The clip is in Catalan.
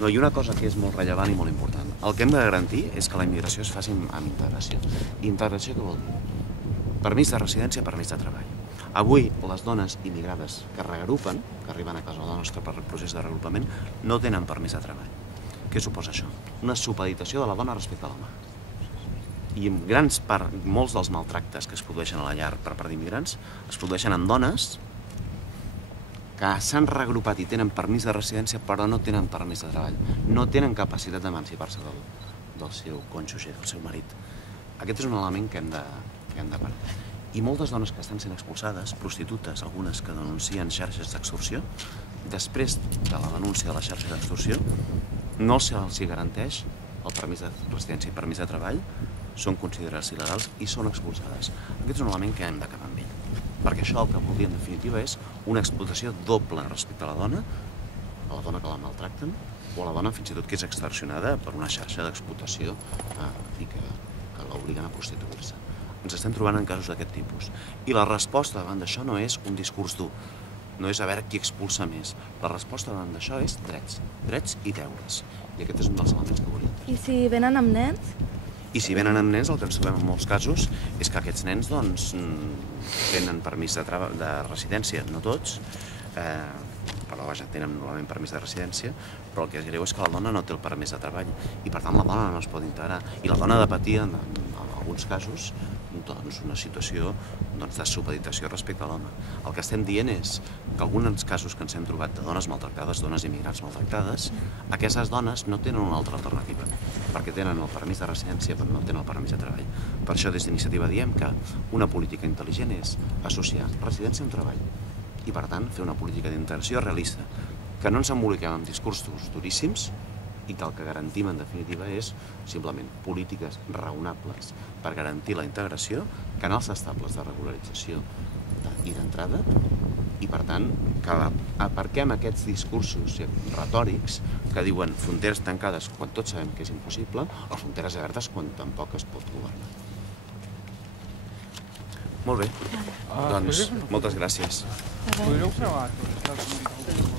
No, i una cosa que és molt rellevant i molt important. El que hem de garantir és que la immigració es faci amb integració. Integració què vol dir? Permís de residència, permís de treball. Avui, les dones immigrades que reagrupen, que arriben a casa nostra per procés de reagrupament, no tenen permís de treball. Què suposa això? Una supeditació de la dona respecte a l'home. I en molts dels maltractes que es produeixen a la llar per part d'immigrants es produeixen en dones que s'han reagrupat i tenen permís de residència però no tenen permís de treball. No tenen capacitat d'emancipar-se del seu cònjuge, del seu marit. Aquest és un element que hem de parar. I moltes dones que estan sent expulsades, prostitutes, algunes que denuncien xarxes d'extorsió, després de la denúncia de la xarxa d'extorsió, no se'ls garanteix el permís de residència i permís de treball, són considerades il·legals i són expulsades. Aquest és un element que hem d'acabar amb ell, perquè això el que vol dir en definitiva és una explotació doble respecte a la dona que la maltracten, o a la dona fins i tot que és extorsionada per una xarxa d'explotació i que l'obliguen a prostituir-se. Ens estem trobant en casos d'aquest tipus. I la resposta davant d'això no és un discurs dur, no és a veure qui expulsa més. La resposta davant d'això és drets i deures. I aquest és un dels elements que volíem. I si venen amb nens? I si venen amb nens, el que ens trobem en molts casos és que aquests nens tenen permís de residència, no tots, però vaja, tenen normalment permís de residència, però el que és greu és que la dona no té el permís de treball i per tant la dona no es pot integrar i la dona ha de patir en alguns casos una situació de supeditació respecte a l'home. El que estem dient és que alguns casos que ens hem trobat de dones maltractades, dones immigrants maltractades, aquestes dones no tenen una altra alternativa, perquè tenen el permís de residència però no tenen el permís de treball. Per això des d'Iniciativa diem que una política intel·ligent és associar residència amb treball i per tant fer una política d'integració realista, que no ens emboliquem amb discursos duríssims i que el que garantim en definitiva és simplement polítiques raonables per garantir la integració, canals estables de regularització i d'entrada i per tant que aparquem aquests discursos retòrics que diuen fronteres tancades quan tots sabem que és impossible o fronteres obertes quan tampoc es pot governar. Molt bé, doncs moltes gràcies. Podríeu creuar tots els